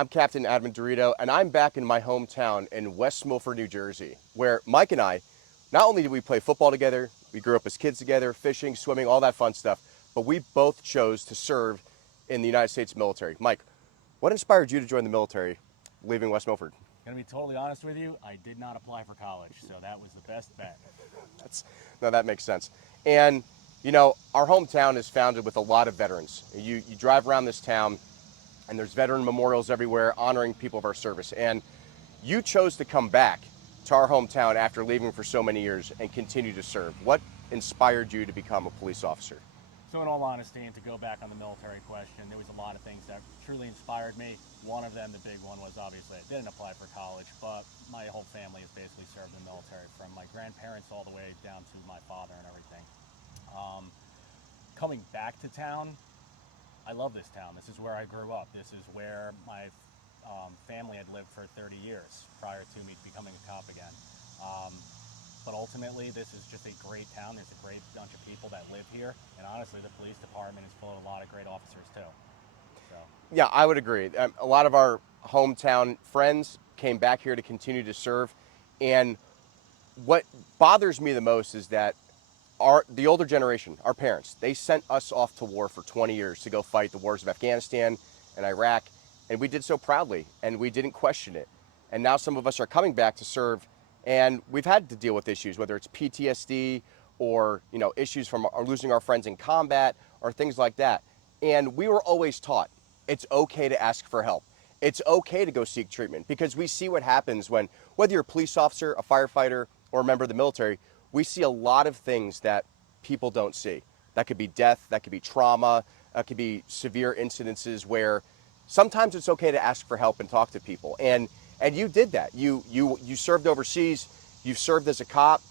I'm Captain Admin Dorito, and I'm back in my hometown in West Milford, New Jersey, where Mike and I, not only did we play football together, we grew up as kids together, fishing, swimming, all that fun stuff, but we both chose to serve in the United States military. Mike, what inspired you to join the military, leaving West Milford? Gonna be totally honest with you, I did not apply for college, so that was the best bet. No, that makes sense. And, you know, our hometown is founded with a lot of veterans. You drive around this town, and there's veteran memorials everywhere honoring people of our service. And you chose to come back to our hometown after leaving for so many years and continue to serve. What inspired you to become a police officer? So in all honesty, and to go back on the military question, there was a lot of things that truly inspired me. One of them, the big one, was obviously I didn't apply for college, but my whole family has basically served in the military, from my grandparents all the way down to my father and everything. Coming back to town, I love this town. This is where I grew up. This is where my family had lived for 30 years prior to me becoming a cop again. But ultimately, this is just a great town. There's a great bunch of people that live here. And honestly, the police department is full of a lot of great officers, too. So. Yeah, I would agree. A lot of our hometown friends came back here to continue to serve. And what bothers me the most is that the older generation, our parents, they sent us off to war for 20 years to go fight the wars of Afghanistan and Iraq, and we did so proudly, and we didn't question it. And now some of us are coming back to serve, and we've had to deal with issues, whether it's PTSD or issues from losing our friends in combat or things like that. And we were always taught it's okay to ask for help. It's okay to go seek treatment, because we see what happens when, whether you're a police officer, a firefighter, or a member of the military, we see a lot of things that people don't see. That could be death, that could be trauma, that could be severe incidences where sometimes it's okay to ask for help and talk to people. And you did that. You served overseas, you've served as a cop.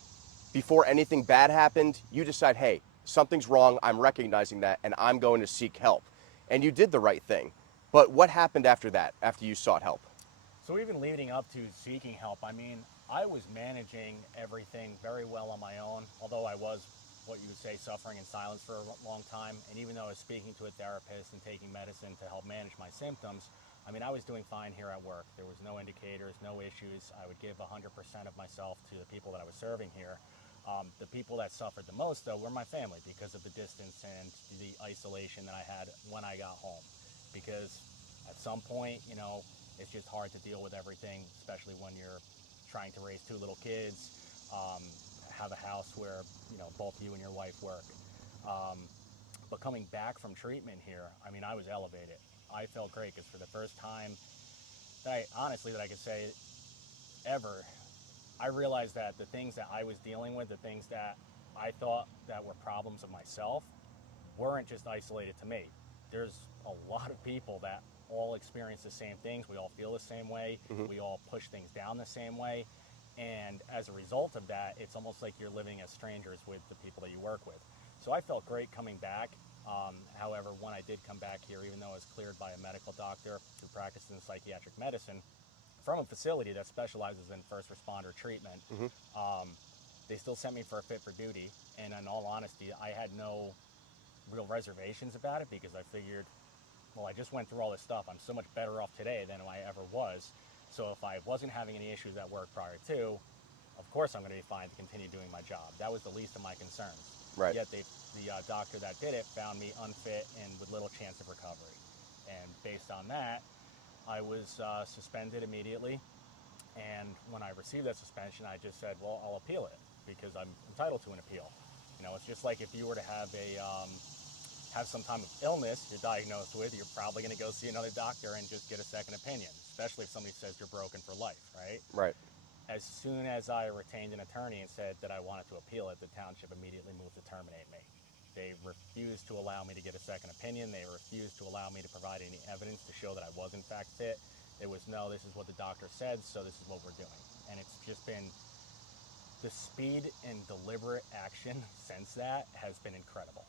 Before anything bad happened, you decide, hey, something's wrong, I'm recognizing that, and I'm going to seek help. And you did the right thing. But what happened after that, after you sought help? So even leading up to seeking help, I mean, I was managing everything very well on my own, although I was, what you would say, suffering in silence for a long time. And even though I was speaking to a therapist and taking medicine to help manage my symptoms, I mean, I was doing fine here at work. There was no indicators, no issues. I would give 100% of myself to the people that I was serving here. The people that suffered the most, though, were my family, because of the distance and the isolation that I had when I got home. Because at some point, it's just hard to deal with everything, especially when you're trying to raise two little kids, have a house where both you and your wife work. But coming back from treatment here, I mean, I was elevated. I felt great, because for the first time that I could say ever, I realized that the things that I was dealing with, the things that I thought that were problems of myself, weren't just isolated to me. There's a lot of people that all experience the same things. We all feel the same way. Mm-hmm. We all push things down the same way. And as a result of that, it's almost like you're living as strangers with the people that you work with. So I felt great coming back. However, when I did come back here, even though I was cleared by a medical doctor who practiced in psychiatric medicine from a facility that specializes in first responder treatment, they still sent me for a fit for duty. And in all honesty, I had no real reservations about it, because I figured, well, I just went through all this stuff. I'm so much better off today than I ever was. So if I wasn't having any issues at work prior to, of course I'm going to be fine to continue doing my job. That was the least of my concerns. Right. Yet the doctor that did it found me unfit and with little chance of recovery. And based on that, I was suspended immediately. And when I received that suspension, I just said, well, I'll appeal it, because I'm entitled to an appeal. It's just like if you were to have some type of illness you're diagnosed with, you're probably going to go see another doctor and just get a second opinion, especially if somebody says you're broken for life, right? Right. As soon as I retained an attorney and said that I wanted to appeal it, the township immediately moved to terminate me. They refused to allow me to get a second opinion. They refused to allow me to provide any evidence to show that I was in fact fit. It was, no, this is what the doctor said, so this is what we're doing. And it's just been, the speed and deliberate action since that has been incredible.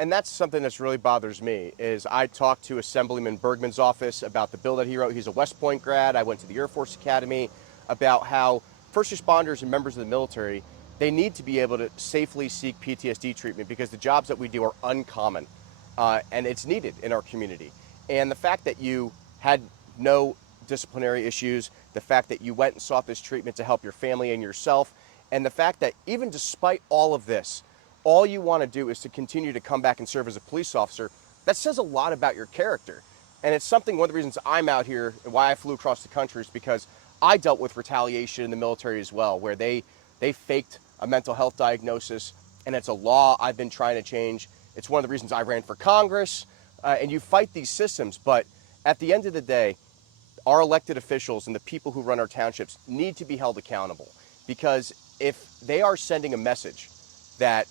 And that's something that's really bothers me, is I talked to Assemblyman Bergman's office about the bill that he wrote. He's a West Point grad. I went to the Air Force Academy, about how first responders and members of the military, they need to be able to safely seek PTSD treatment, because the jobs that we do are uncommon, and it's needed in our community. And the fact that you had no disciplinary issues, the fact that you went and sought this treatment to help your family and yourself, and the fact that even despite all of this, all you want to do is to continue to come back and serve as a police officer. That says a lot about your character. And it's something, one of the reasons I'm out here and why I flew across the country is because I dealt with retaliation in the military as well, where they faked a mental health diagnosis, and it's a law I've been trying to change. It's one of the reasons I ran for Congress, and you fight these systems, but at the end of the day, our elected officials and the people who run our townships need to be held accountable, because if they are sending a message that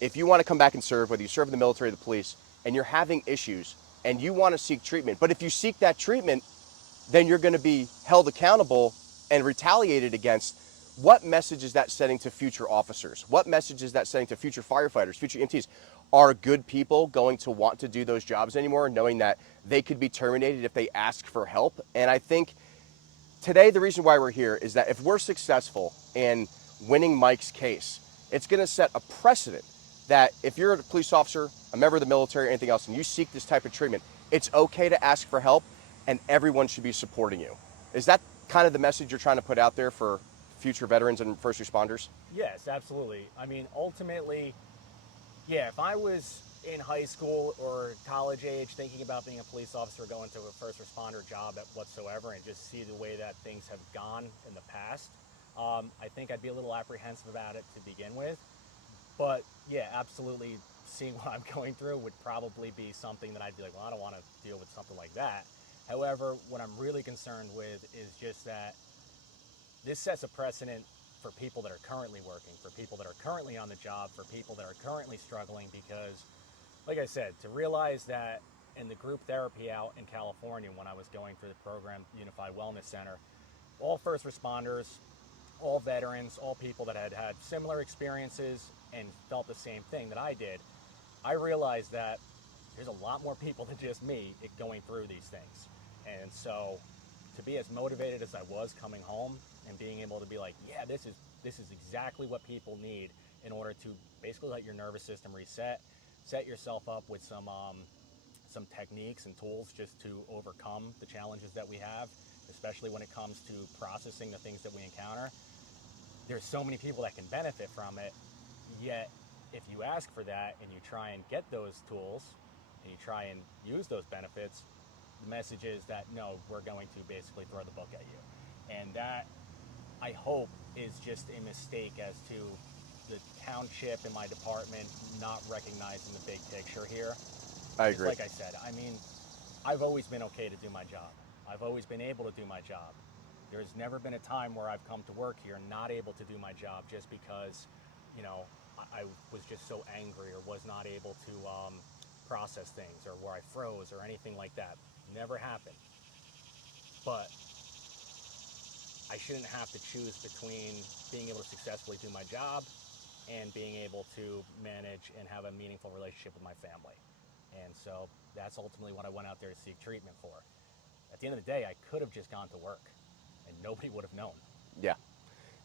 if you want to come back and serve, whether you serve in the military or the police, and you're having issues and you want to seek treatment, but if you seek that treatment, then you're going to be held accountable and retaliated against. What message is that sending to future officers? What message is that sending to future firefighters, future EMTs? Are good people going to want to do those jobs anymore, knowing that they could be terminated if they ask for help? And I think today the reason why we're here is that if we're successful in winning Mike's case, it's going to set a precedent that if you're a police officer, a member of the military, or anything else, and you seek this type of treatment, it's okay to ask for help, and everyone should be supporting you. Is that kind of the message you're trying to put out there for future veterans and first responders? Yes, absolutely. I mean, ultimately, yeah, if I was in high school or college age thinking about being a police officer, going to a first responder job at whatsoever, and just see the way that things have gone in the past, I think I'd be a little apprehensive about it to begin with. But yeah, absolutely, seeing what I'm going through would probably be something that I'd be like, well, I don't want to deal with something like that. However, what I'm really concerned with is just that this sets a precedent for people that are currently working, for people that are currently on the job, for people that are currently struggling, because, like I said, to realize that in the group therapy out in California when I was going through the program, Unified Wellness Center, all first responders, all veterans, all people that had had similar experiences and felt the same thing that I did, I realized that there's a lot more people than just me going through these things. And so to be as motivated as I was coming home and being able to be like, yeah, this is exactly what people need in order to basically let your nervous system reset, set yourself up with some techniques and tools just to overcome the challenges that we have, especially when it comes to processing the things that we encounter. There's so many people that can benefit from it, yet if you ask for that and you try and get those tools and you try and use those benefits, the message is that no, we're going to basically throw the book at you. And that, I hope, is just a mistake as to the township and my department not recognizing the big picture here. I Because agree. like I said, I mean, I've always been okay to do my job. I've always been able to do my job. There's never been a time where I've come to work here not able to do my job just because, you know, I was just so angry or was not able to process things, or where I froze or anything like that. Never happened. But I shouldn't have to choose between being able to successfully do my job and being able to manage and have a meaningful relationship with my family. And so that's ultimately what I went out there to seek treatment for. At the end of the day, I could have just gone to work and nobody would have known. Yeah.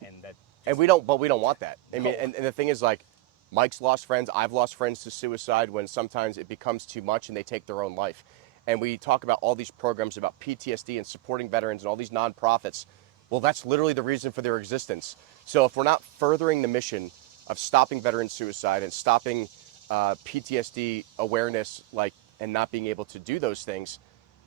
And that And just, we don't want that. I no. mean, and the thing is, like, Mike's lost friends. I've lost friends to suicide when sometimes it becomes too much and they take their own life. And we talk about all these programs about PTSD and supporting veterans and all these nonprofits. Well, that's literally the reason for their existence. So if we're not furthering the mission of stopping veteran suicide and stopping PTSD awareness, like, and not being able to do those things,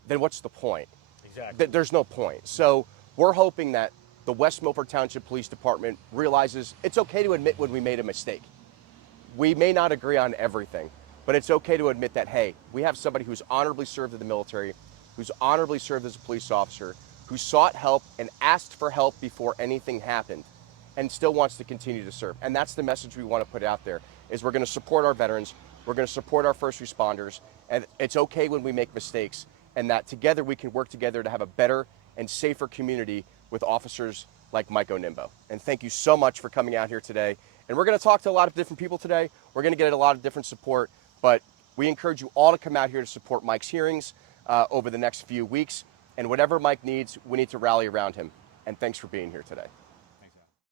then what's the point? Exactly. There's no point. So we're hoping that the West Milford Township Police Department realizes it's okay to admit when we made a mistake. We may not agree on everything, but it's okay to admit that, hey, we have somebody who's honorably served in the military, who's honorably served as a police officer, who sought help and asked for help before anything happened, and still wants to continue to serve. And that's the message we want to put out there, is we're going to support our veterans, we're going to support our first responders, and it's okay when we make mistakes, and that together we can work together to have a better and safer community with officers like Mike Onembo. And thank you so much for coming out here today. And we're going to talk to a lot of different people today. We're going to get a lot of different support, but we encourage you all to come out here to support Mike's hearings over the next few weeks. And whatever Mike needs, we need to rally around him. And thanks for being here today.